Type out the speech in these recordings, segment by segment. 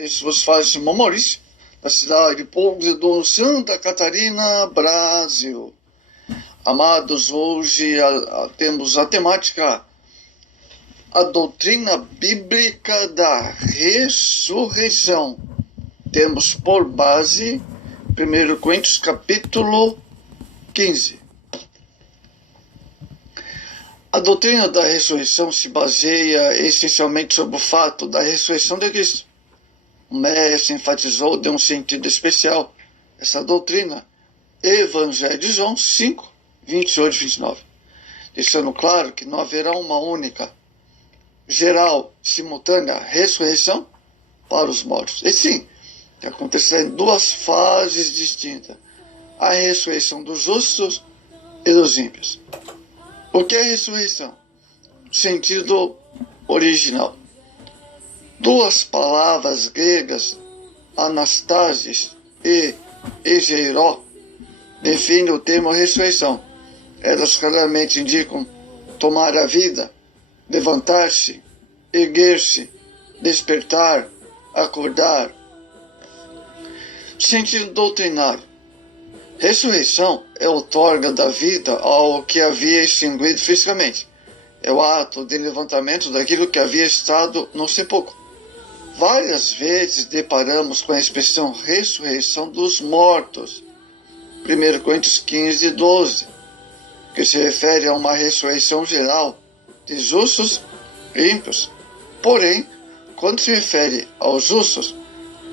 Esse vos faz Simão Maurício, da cidade de Pouso, Santa Catarina, Brasil. Amados, hoje temos a temática, a doutrina bíblica da ressurreição. Temos por base 1 Coríntios capítulo 15. A doutrina da ressurreição se baseia essencialmente sobre o fato da ressurreição de Cristo. O mestre enfatizou de um sentido especial essa doutrina, Evangelho de João 5, 28 e 29, deixando claro que não haverá uma única, geral, simultânea ressurreição para os mortos. E sim, que acontecerá em duas fases distintas: a ressurreição dos justos e dos ímpios. O que é ressurreição? Sentido original. Duas palavras gregas, anastasis e egeiró, definem o termo ressurreição. Elas claramente indicam tomar a vida, levantar-se, erguer-se, despertar, acordar. Sentido doutrinário. Ressurreição é outorga da vida ao que havia extinguido fisicamente. É o ato de levantamento daquilo que havia estado no sepulcro. Várias vezes deparamos com a expressão ressurreição dos mortos. 1 Coríntios 15, 12, que se refere a uma ressurreição geral de justos e ímpios. Porém, quando se refere aos justos,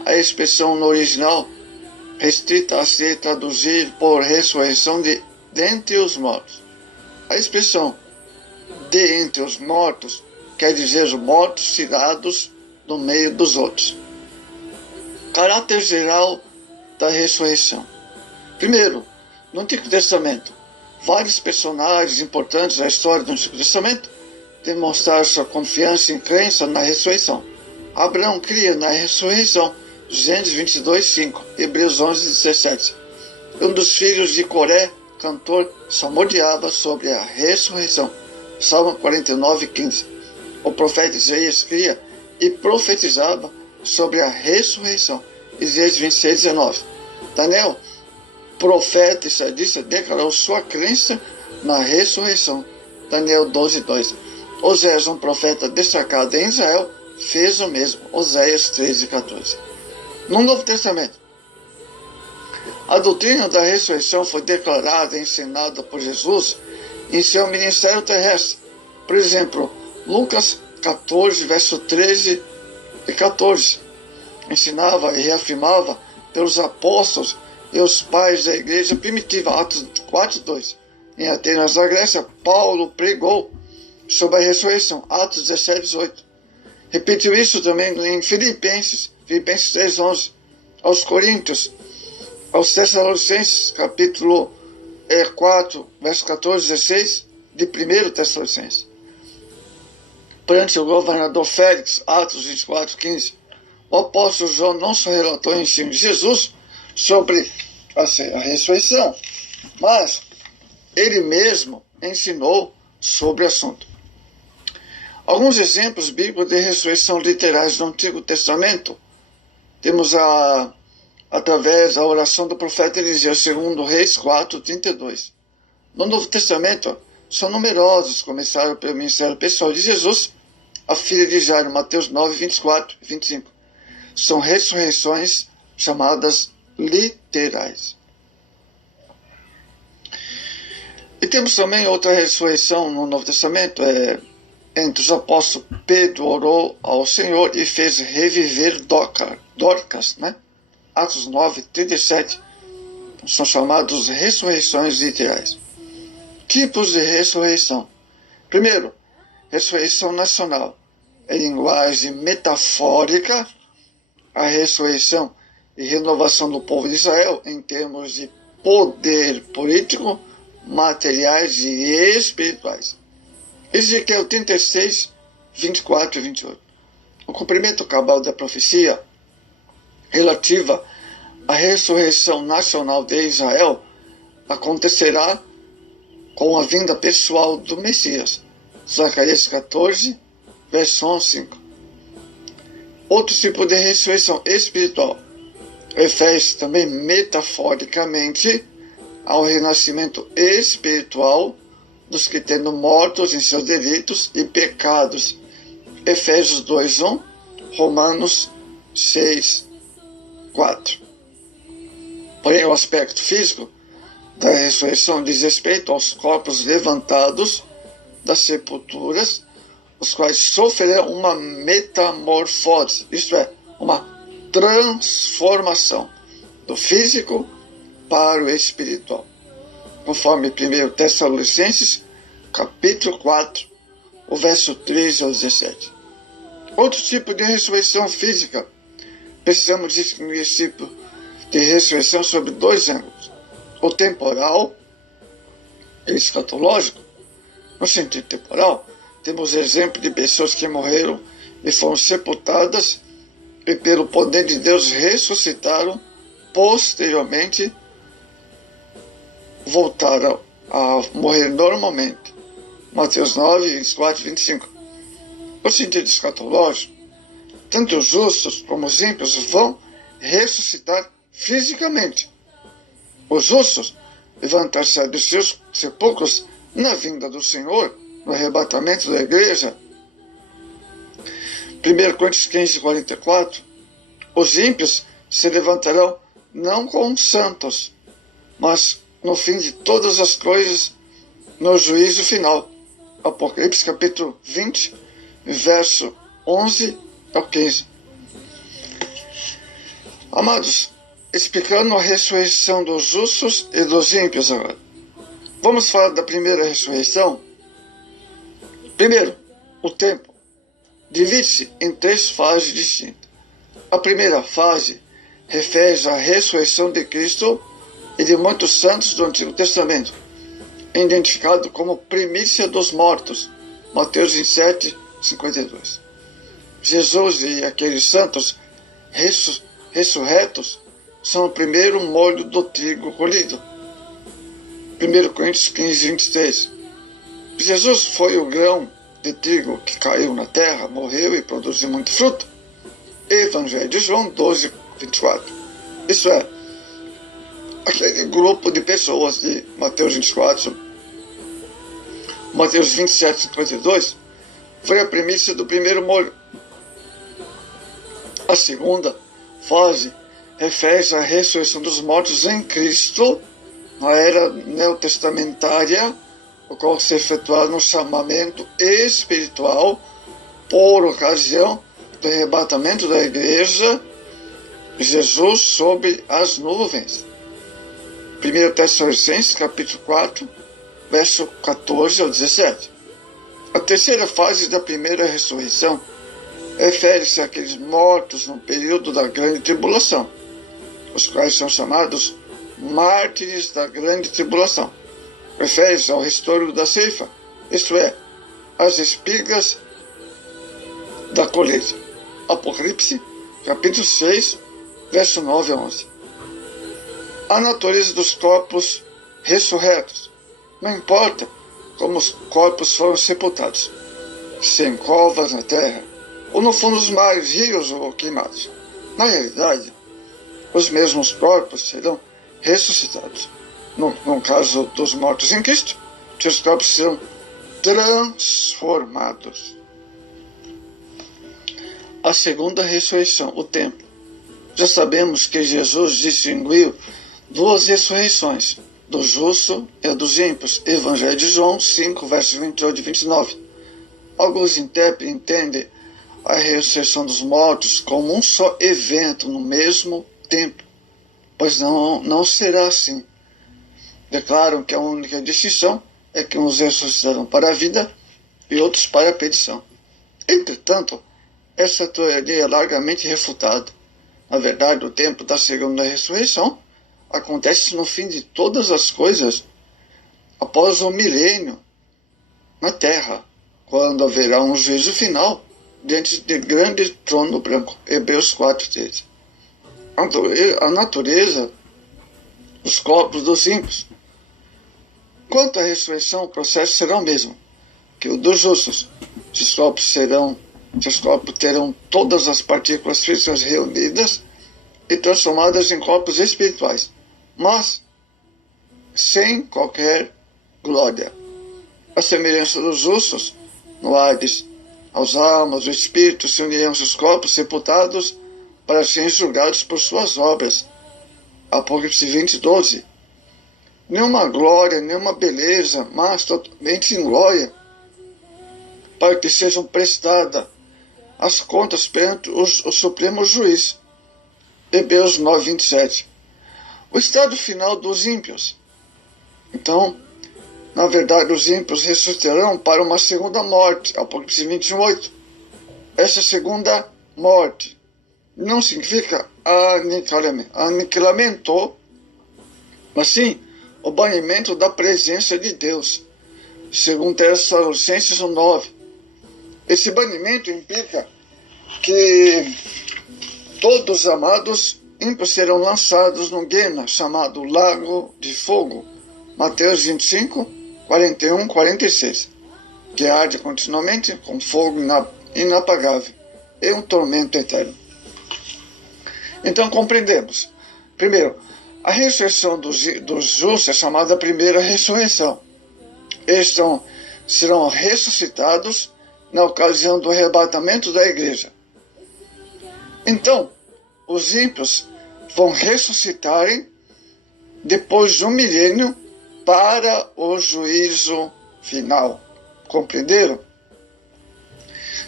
a expressão no original restrita a se traduzir por ressurreição de dentre os mortos. A expressão de entre os mortos quer dizer os mortos tirados do meio dos outros. Caráter geral da ressurreição. Primeiro, no Antigo Testamento, vários personagens importantes da história do Antigo Testamento demonstraram sua confiança e crença na ressurreição. Abraão cria na ressurreição, Gênesis 22, 5, Hebreus 11, 17. Um dos filhos de Coré, cantor, salmodiava sobre a ressurreição, Salmo 49, 15. O profeta Isaías cria e profetizava sobre a ressurreição, Isaías 26, 19. Daniel, profeta e sadista, declarou sua crença na ressurreição, Daniel 12, 2. Oséias, um profeta destacado em Israel, fez o mesmo, Oséias 13, 14. No Novo Testamento, a doutrina da ressurreição foi declarada e ensinada por Jesus em seu ministério terrestre. Por exemplo, Lucas 14, verso 13 e 14, ensinava e reafirmava pelos apóstolos e os pais da igreja primitiva. Atos 4, 2. Em Atenas, na Grécia, Paulo pregou sobre a ressurreição. Atos 17, 18. Repetiu isso também em Filipenses 3, 11. Aos Coríntios, aos Tessalonicenses, capítulo 4, verso 14, 16, de 1 Tessalonicenses. Perante o governador Félix, Atos 24, 15, o apóstolo João não só relatou o ensino de Jesus sobre a ressurreição, mas ele mesmo ensinou sobre o assunto. Alguns exemplos bíblicos de ressurreição literais no Antigo Testamento temos através da oração do profeta Eliseu, 2 Reis 4, 32. No Novo Testamento, são numerosos, começaram pelo ministério pessoal de Jesus, a filha de Jairo, Mateus 9, 24 e 25. São ressurreições chamadas literais. E temos também outra ressurreição no Novo Testamento, entre os apóstolos. Pedro orou ao Senhor e fez reviver Dorcas, né? Atos 9, 37, são chamados ressurreições literais. Tipos de ressurreição. Primeiro, ressurreição nacional. Em linguagem metafórica, a ressurreição e renovação do povo de Israel em termos de poder político, materiais e espirituais. Ezequiel 36, 24 e 28. O cumprimento cabal da profecia relativa à ressurreição nacional de Israel acontecerá com a vinda pessoal do Messias. Zacarias 14, verso 5. Outro tipo de ressurreição espiritual refere-se também metaforicamente ao renascimento espiritual dos que, tendo mortos em seus delitos e pecados. Efésios 2:1, Romanos 6:4. Porém, o aspecto físico da ressurreição diz respeito aos corpos levantados das sepulturas, os quais sofrerão uma metamorfose, isto é, uma transformação do físico para o espiritual, conforme 1 Tessalonicenses, capítulo 4, o verso 13 ao 17. Outro tipo de ressurreição física, precisamos distinguir esse tipo de ressurreição sobre dois ângulos: o temporal e escatológico. No sentido temporal, temos exemplo de pessoas que morreram e foram sepultadas e pelo poder de Deus ressuscitaram, posteriormente voltaram a morrer normalmente. Mateus 9, 24 e 25. No sentido escatológico, tanto os justos como os ímpios vão ressuscitar fisicamente. Os justos levantar-se dos seus sepulcros na vinda do Senhor, no arrebatamento da igreja. 1 Coríntios 15, 44. Os ímpios se levantarão não como santos, mas no fim de todas as coisas, no juízo final. Apocalipse capítulo 20, verso 11 ao 15. Amados, explicando a ressurreição dos justos e dos ímpios agora. Vamos falar da primeira ressurreição. Primeiro, o tempo divide-se em três fases distintas. A primeira fase refere-se à ressurreição de Cristo e de muitos santos do Antigo Testamento, identificado como primícia dos mortos, Mateus 27, 52. Jesus e aqueles santos ressurretos são o primeiro molho do trigo colhido. 1 Coríntios 15, 23. Jesus foi o grão de trigo que caiu na terra, morreu e produziu muito fruto. Evangelho de João 12, 24. Isso é, aquele grupo de pessoas de Mateus 24, Mateus 27, 52, foi a primícia do primeiro molho. A segunda fase refere-se à ressurreição dos mortos em Cristo, na era neotestamentária, o qual se efetuava no chamamento espiritual por ocasião do arrebatamento da igreja, Jesus sob as nuvens. 1 Tessalonicenses, capítulo 4, verso 14 ao 17. A terceira fase da primeira ressurreição refere-se àqueles mortos no período da grande tribulação, os quais são chamados mártires da grande tribulação. Refere-se ao restauro da ceifa, isto é, as espigas da colheita. Apocalipse, capítulo 6, verso 9 a 11. A natureza dos corpos ressurretos. Não importa como os corpos foram sepultados, se em covas na terra, ou no fundo dos mares, rios ou queimados. Na realidade, os mesmos corpos serão ressuscitados. No caso dos mortos em Cristo, seus corpos serão transformados. A segunda ressurreição, o tempo. Já sabemos que Jesus distinguiu duas ressurreições, do justo e a dos ímpios. Evangelho de João 5, versos 28 e 29. Alguns intérpretes entendem a ressurreição dos mortos como um só evento no mesmo tempo, pois não será assim. Declaram que a única distinção é que uns ressuscitarão para a vida e outros para a perdição. Entretanto, essa teoria é largamente refutada. Na verdade, o tempo da segunda ressurreição acontece no fim de todas as coisas, após o milênio na terra, quando haverá um juízo final diante de grande trono branco. Hebreus 4:13. A natureza dos corpos dos ímpios. Quanto à ressurreição, o processo será o mesmo que o dos justos. Os corpos serão Seus corpos terão todas as partículas físicas reunidas e transformadas em corpos espirituais, mas sem qualquer glória. A semelhança dos justos, no Hades, as almas, o espírito se unirão aos seus corpos sepultados para serem julgados por suas obras. Apocalipse 20:12. Nenhuma glória, nenhuma beleza, mas totalmente em glória, para que sejam prestadas as contas perante o Supremo Juiz. Hebreus 9:27. O estado final dos ímpios. Então, na verdade, os ímpios ressuscitarão para uma segunda morte. Apocalipse 21:8. Essa segunda morte não significa aniquilamento, mas sim o banimento da presença de Deus. Segundo Tessalonicenses 9. Esse banimento implica que todos os amados ímpios serão lançados no Guena, chamado Lago de Fogo. Mateus 25, 41, 46. Que arde continuamente com fogo inapagável e um tormento eterno. Então compreendemos. Primeiro, a ressurreição dos justos é chamada a primeira ressurreição. Eles serão ressuscitados na ocasião do arrebatamento da igreja. Então, os ímpios vão ressuscitarem depois de um milênio para o juízo final. Compreenderam?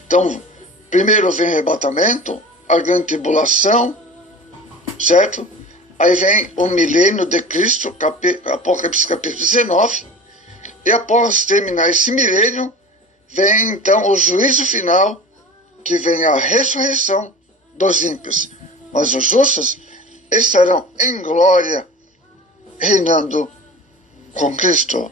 Então, primeiro vem o arrebatamento, a grande tribulação, certo? Aí vem o milênio de Cristo, Apocalipse capítulo 19, e após terminar esse milênio, vem então o juízo final, que vem a ressurreição dos ímpios. Mas os justos estarão em glória, reinando com Cristo.